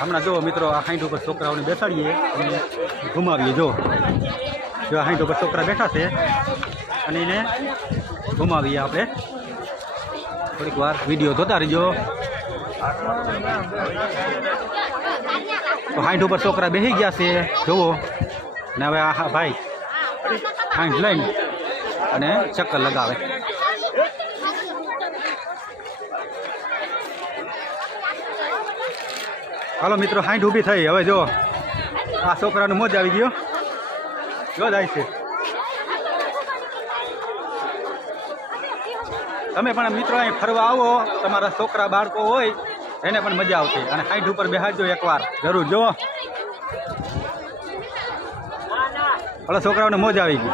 હમણાં જો મિત્રો આ હાઈટ ઉપર છોકરાઓને બેસાડીએ અને ઘુમાવીએ. જો આ હાઈટ ઉપર છોકરા બેઠા છે અને એને ઘુમાવીએ આપણે. થોડીક વાર વિડીયો જોતા રહીજો. તો હાઈટ ઉપર છોકરા બેસી ગયા છે જોવો. ને હવે આ ભાઈ હાઈટ લઈને અને ચક્કર લગાવે. હાલો મિત્રો, હાઈટ ઊભી થઈ. હવે જો આ છોકરાનો મોજ આવી ગયો. જો જાય છે. તમે પણ મિત્રો અહીં ફરવા આવો, તમારા છોકરા બાળકો હોય એને પણ મજા આવશે. અને હાઈટ ઉપર બેહાડજો એકવાર જરૂર. જો હાલો, છોકરાઓને મોજ આવી ગઈ.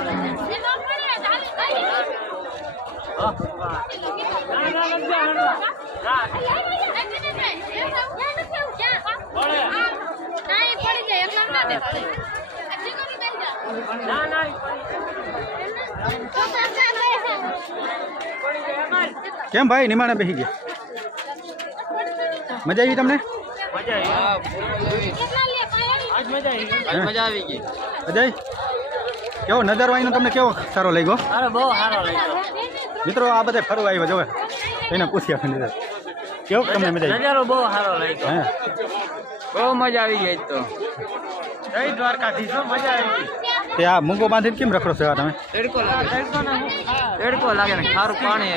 કેમ ભાઈ નિમાણે બેસી ગયા? મજા આવી તમને? મજા આવી ગઈ. અજય, કેવો નજારો આવીને તમને કેવો સારો લાગ્યો? બહુ સારો લાગ્યો મિત્રો. આ બધા ફરવા આવ્યા જોવે એને પૂછ્યા નજર કેવો તમને મજા આવી? નજારો બહુ સારો લાગ્યો. બહુ મજા આવી ગઈ. તો જય દ્વારકાધીશ, મજા આવી ગઈ. તે આ મૂંગો બાંધીને કેમ રખડો છો તમે? તડકો લાગે ને ખારું પાણી.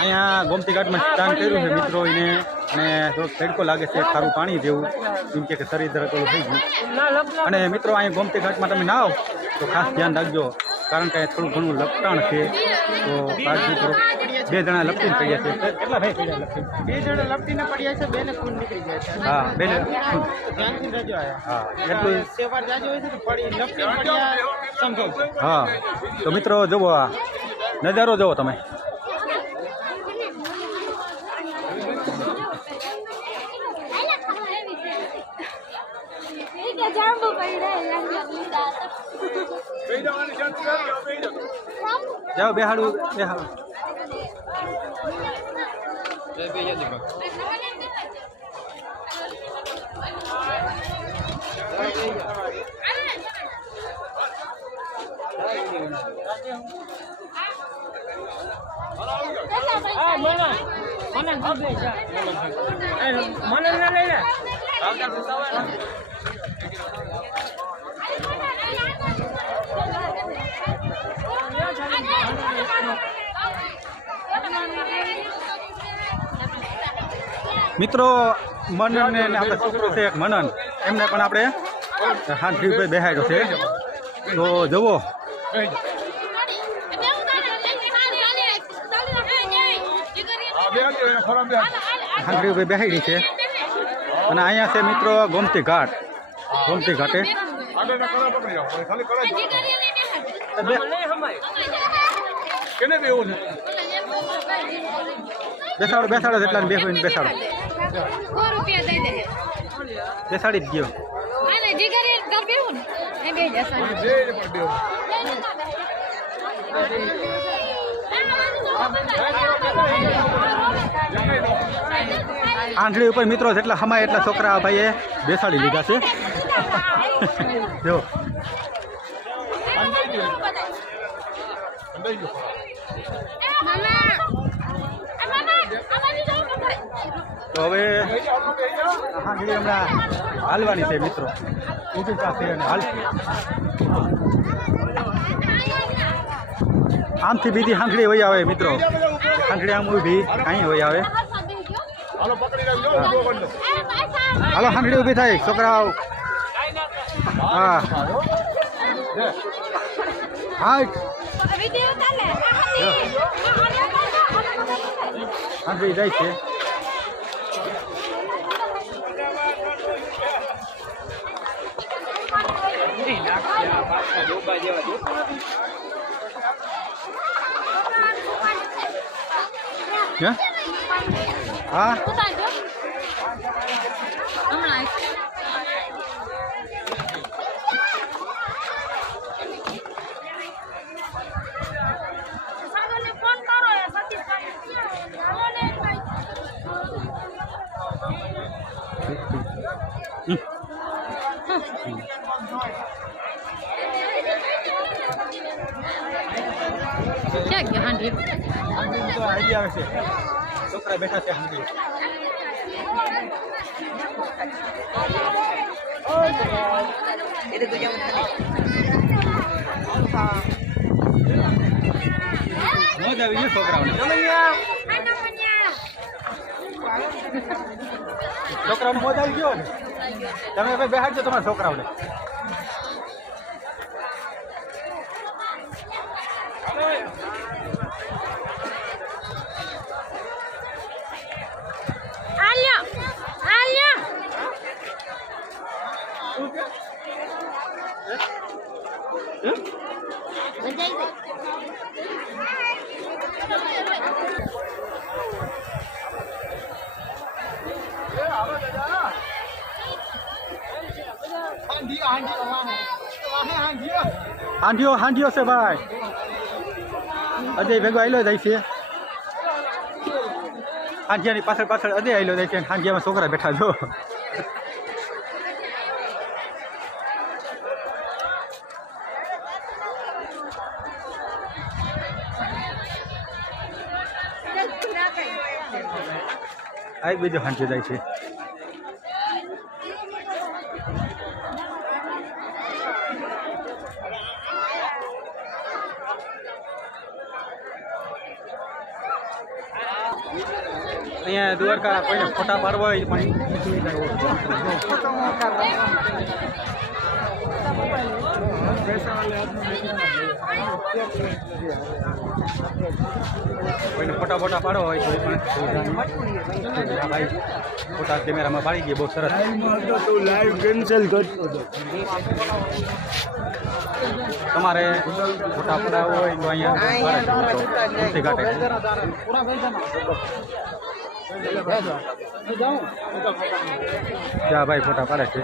અહીંયા ગોમતી ઘાટમાં સ્નાન કર્યું છે મિત્રો એને, અને થોડોક તડકો લાગે છે, ખારું પાણી જેવું, કેમ કે શરીર જરાક ઓલું થઈ ગયું. અને મિત્રો અહીંયા ગોમતી ઘાટમાં તમે નાહો તો ખાસ ધ્યાન રાખજો, કારણ કે થોડું ઘણું લપટાણ છે, તો કાળજી કરો. 2 જણા લપટીને પડ્યા છે. કેટલા ભાઈ પડ્યા લપટીને? 2 જણા લપટીને પડ્યા છે, 2 ને ખૂન નીકળી ગયા છે. હા, 2 ધ્યાનથી રહેજો. હા, એટલું સેવાર જાજો હોય છે તો પડી લપટીને પડ્યા સમજો. હા. તો મિત્રો જુઓ, આ નજારો જુઓ તમે. જાઓ બેહાડું. મિત્રો મનન ને આપણે છોકરો છે એક મનન, એમને પણ આપણે હાંઠી ઉપર બેહાડ્યો છે. તો જુઓ હાંઠી ઉપર બેહાડી છે. અને અહીંયા છે મિત્રો ગોમતી ઘાટ. ગોમતી ઘાટે બેસાડો જેટલા બેસાડો બેસાડી જ ગયો. આંધળી ઉપર મિત્રો જેટલા હમાય એટલા છોકરા ભાઈએ બેસાડી લીધા છે. જો તો હવે આંધળી હમણાં હાલવાની છે મિત્રો. ઊભી પાસે અને હાલ આમથી બીજી આંધળી વહી આવે મિત્રો. આંધળી આમ ઊભી અહીં વહી આવે. હાલો આંધળી ઊભી થાય છોકરાઓ. હા હાઈટ આંધળી જાય છે. હા ક્યાં ગયા હાંડી? તો આઈડિયા આવે છે છોકરા બેઠા છે હાંડી. મોજ આવી ગઈ છોકરાઓને. છોકરાઓને મોજ આવી ગયો ને. તમે ભાઈ બેહાડજો તમારા છોકરાઓને. હાંડીઓ હાંડીઓ છે ભાઈ. અજય ભેગો આવેલો જાય છે. હાંડિયાની પાછળ પાછળ અજય આવેલો જાય છે. હાંડિયામાં છોકરા બેઠા જો. આ એક બીજો હાંડિયો જાય છે. અહીંયા દ્વારકા કોઈને ફોટા પાડવા હોય પણ કોઈને ફોટા ફોટા પાડવા હોય તો એ પણ ભાઈ ફોટા કેમેરામાં પાડી ગઈ બહુ સરસ. લાઈવ કેન્સલ કરતો તમારે ફોટા પડાવવા હોય તો અહીંયા ઘાટે ત્યાં ભાઈ ફોટા પાડે છે.